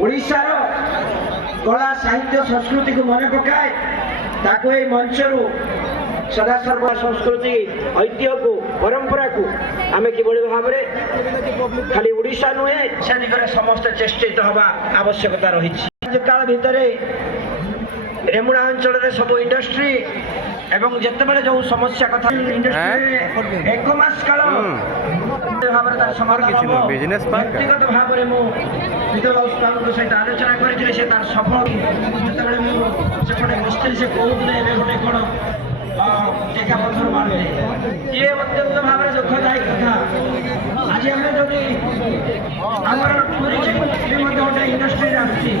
ओडिशार कला साहित्य संस्कृति को मन पकाए ताको ए मंचरू सदासर्व संस्कृति ऐतिह्य को परंपरा को आमे किभଳି भाबरे खाली ओडिशा नुहे दिगरे समस्त चेष्टित हवा आवश्यकता रही काल भितर रेमुणा अंचल सब इंडस्ट्री एवं जितेबाला जो समस्या कथा इंडस्ट्री एक मास काल व्यक्तिगत भाव सहित आलोचना कर सफल जो मिस्त्री से कहते गोटे कौन टेका पत्थर मारे ये अत्यंत भाव दुखदायी कथा आज आम जो गोटे इंडस्ट्री आसी